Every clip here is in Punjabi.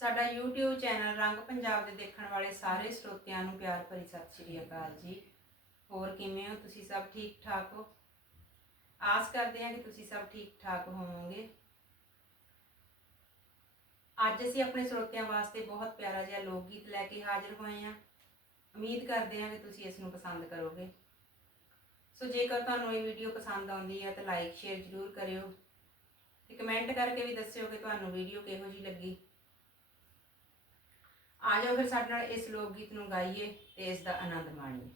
ਸਾਡਾ YouTube ਚੈਨਲ ਰੰਗ ਪੰਜਾਬ ਦੇ ਦੇਖਣ ਵਾਲੇ ਸਾਰੇ ਸਰੋਤਿਆਂ ਨੂੰ ਪਿਆਰ ਭਰੀ ਸਤਿ ਸ਼੍ਰੀ ਅਕਾਲ ਜੀ। ਹੋਰ ਕਿਵੇਂ ਹੋ? ਤੁਸੀਂ ਸਭ ਠੀਕ ਠਾਕ ਹੋ? ਆਸ ਕਰਦੇ ਹਾਂ ਕਿ ਤੁਸੀਂ ਸਭ ਠੀਕ ਠਾਕ ਹੋਵੋਗੇ। ਅੱਜ ਅਸੀਂ ਆਪਣੇ ਸਰੋਤਿਆਂ ਵਾਸਤੇ ਬਹੁਤ ਪਿਆਰਾ ਜਿਹਾ ਲੋਕ ਗੀਤ ਲੈ ਕੇ ਹਾਜ਼ਰ ਹੋਏ ਹਾਂ। ਉਮੀਦ ਕਰਦੇ ਹਾਂ ਕਿ ਤੁਸੀਂ ਇਸ ਨੂੰ ਪਸੰਦ ਕਰੋਗੇ। ਸੋ ਜੇਕਰ ਤੁਹਾਨੂੰ ਇਹ ਵੀਡੀਓ ਪਸੰਦ ਆਉਂਦੀ ਹੈ ਤਾਂ ਲਾਈਕ ਸ਼ੇਅਰ ਜ਼ਰੂਰ ਕਰਿਓ ਤੇ ਕਮੈਂਟ ਕਰਕੇ ਵੀ ਦੱਸਿਓ ਕਿ ਤੁਹਾਨੂੰ ਵੀਡੀਓ ਕਿਹੋ ਜਿਹੀ ਲੱਗੀ। ਆ ਜਾਓ ਫਿਰ ਸਾਡੇ ਨਾਲ ਇਸ ਲੋਕ ਗੀਤ ਨੂੰ ਗਾਈਏ ਤੇ ਇਸ ਦਾ ਆਨੰਦ ਮਾਣੀਏ।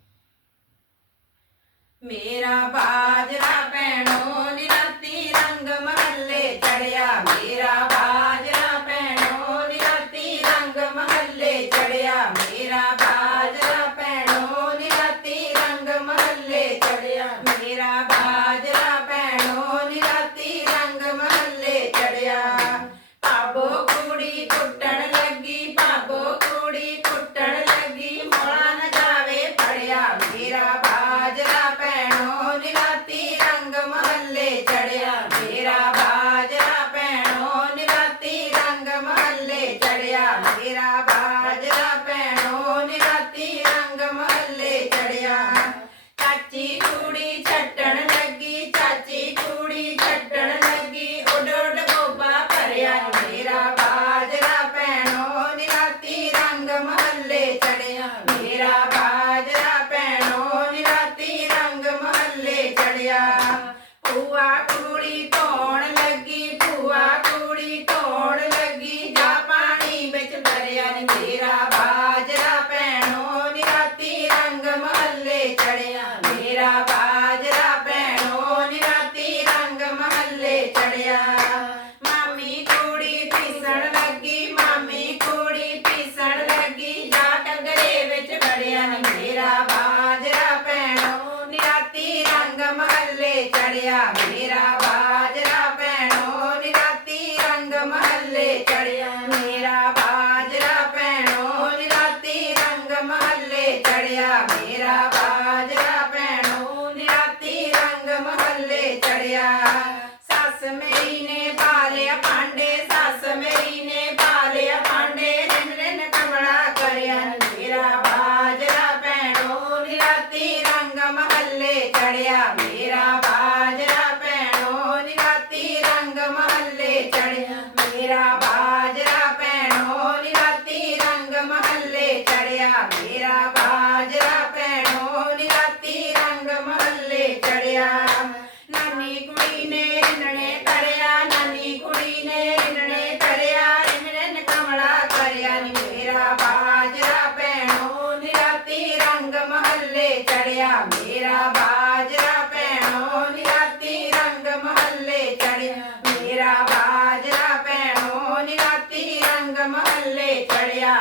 ਮੇਰਾ ਬਾਜਰਾ ਪੈਣੋ ਨਿਰਤੀ ਰੰਗ ਮਹੱਲੇ ਚੜਿਆ ਮੇਰਾ ਬਾਜਰਾ ਪੈਣੋ ਨਿਰਤੀ ਰੰਗ ਮਹੱਲੇ ਚੜਿਆ ਮੇਰਾ ਬਾਜਰਾ ਪੈਣੋ ਨਿਰਤੀ ਰੰਗ ਮਹੱਲੇ ਚੜਿਆ ਮੇਰਾ ਬਾਜਰਾ ਪੈਣੋ ਨਿਰਤੀ ਰੰਗ ਮਹੱਲੇ ਚੜਿਆ ਪਾਬੋ ਕੁੜੀ ਕੁੱਟਣ ਲੱਗੀ ਪਾਬੋ ਕੁੜੀ ਕੁੱਟਣ ਲੱਗੀ ਮੋਲਾ ਨਾ ਜਾਵੇ ਫੜਿਆ ਮੇਰਾ ਬਾਜਰਾ ਭੈਣੋ ਨਿਰਾਤੀ ਰੰਗ ਮਹੱਲੇ ਚੜਿਆ ਮੇਰਾ ਬਾਜਰਾ ਭੈਣੋ ਨਿਰਾਤੀ ਰੰਗ ਮਹੱਲੇ ਚੜਿਆ ਮੇਰਾ ਬਾਜਰਾ ਭੈਣੋ ਨਿਰਾਤੀ ਰੰਗ ਮਹੱਲੇ ਚੜਿਆ ਚਾਚੀ ਕੁੜੀ ਛੱਟਣ ਲੱਗੀ ਚਾਚੀ ਕੁੜੀ ਛੱਟਣ ਲੱਗੀ ਉੱਡ ਉੱਡ ਗੋਬਾ ਭਰਿਆ ਨੀ ਮੇਰਾ ਬਾਜਰਾ ਭੈਣੋ ਨਿਰਾਤੀ ਰੰਗ ਮਹੱਲੇ ਚੜਿਆ ਮੇਰਾ ਬਾਜਰਾ ਭੈਣੋ ਨਿਰਾਤੀ ਰੰਗ ਮਹੱਲੇ ਚੜਿਆ ਭੂਆ ਕੁੜੀ ਧੋਣ ਲੱਗੀ ਭੂਆ ਕੁੜੀ ਧੋਣ ਲੱਗੀ ਜਾ ਪਾਣੀ ਵਿੱਚ ਭਰਿਆ ਨੀ ਮੇਰਾ ਬਾਜਰਾ ਭੈਣੋ ਨਿਰਾਤੀ ਰੰਗ ਮਹੱਲੇ ਚੜਿਆ ਮੇਰਾ ਬਾਜਰਾ ਭੈਣੋ ਨਿਰਾਤੀ ਰੰਗ ਮਹੱਲੇ ਮਾਮੀ ਕੁੜੀ ਪੀਸਣ ਲੱਗੀ, ਮਾਮੀ ਕੁੜੀ ਪੀਸਣ ਲੱਗੀ। ਜਾ ਟੰਗਰੇ ਵਿੱਚ ਵੜਿਆ ਨੀ ਮੇਰਾ ਬਾਜਰਾ ਭੈਣੋ। ਨਿਰਾਤੀ ਰੰਗ ਮਹੱਲੇ ਚੜਿਆ ਮੇਰਾ ਬਾਜਰਾ ਭੈਣੋ ਨਿਰਾਤੀ ਰੰਗ ਮਹੱਲੇ ਚੜਿਆ ਮੇਰਾ ਬਾਜਰਾ ਭੈਣੋ ਨਿਰਾਤੀ ਰੰਗ ਮਹੱਲੇ ਚੜਿਆ ਮੇਰਾ ਬਾਜਰਾ ਭੈਣੋ ਨਿਰਾਤੀ ਰੰਗ ਮਹੱਲੇ ਚੜਿਆ ਸੱਸ ਮੇਰੀ ਨੇ ਪਾਲਿਆ ਭਾਂਡੇ ਸੱਸ ਮੇਰੀ ਨੇ ਪਾਲਿਆ ਭਾਂਡੇ ਰਿਨ ਰਿਨ ਕਮਲਾ ਕਰਿਆ ਨੀ ਮੇਰਾ ਬਾਜਰਾ ਭੈਣੋ ਨਿਰਾਤੀ ਰੰਗ ਮਹੱਲੇ ਚੜਿਆ ਮੇਰਾ ਬਾਜਰਾ ਭੈਣੋ ਨਿਰਾਤੀ ਰੰਗ ਮਹੱਲੇ ਚੜਿਆ। ਮੇਰਾ ਬਾਜਰਾ ਭੈਣੋ ਨਿਰਾਤੀ ਰੰਗ ਮਹੱਲੇ ਚੜਿਆ। ਮੇਰਾ ਬਾਜਰਾ ਭੈਣੋ ਨਿਰਾਤੀ ਰੰਗ ਮਹੱਲੇ ਚੜਿਆ। ਨਾਨੀ ਕੁੜੀ ਨੇ ਰਿੰਨਣੇ ਕਰਿਆ ਨਾਨੀ ਕੁੜੀ ਨੇ ਰਿੰਨਣੇ ਕਰਿਆ ਰਿੰਨ ਕਮਲਾ ਕਰਿਆ ਨੀ ਮੇਰਾ ਬਾਜਰਾ ਪੈਣੋ ਨਿਰਾਤੀ ਰੰਗ ਮਹੱਲੇ ਚੜਿਆ ਮੇਰਾ ਬਾਜਰਾ ਪੈਣੋ ਨਿਰਾਤੀ ਰੰਗ ਮਹੱਲੇ ਚੜਿਆ।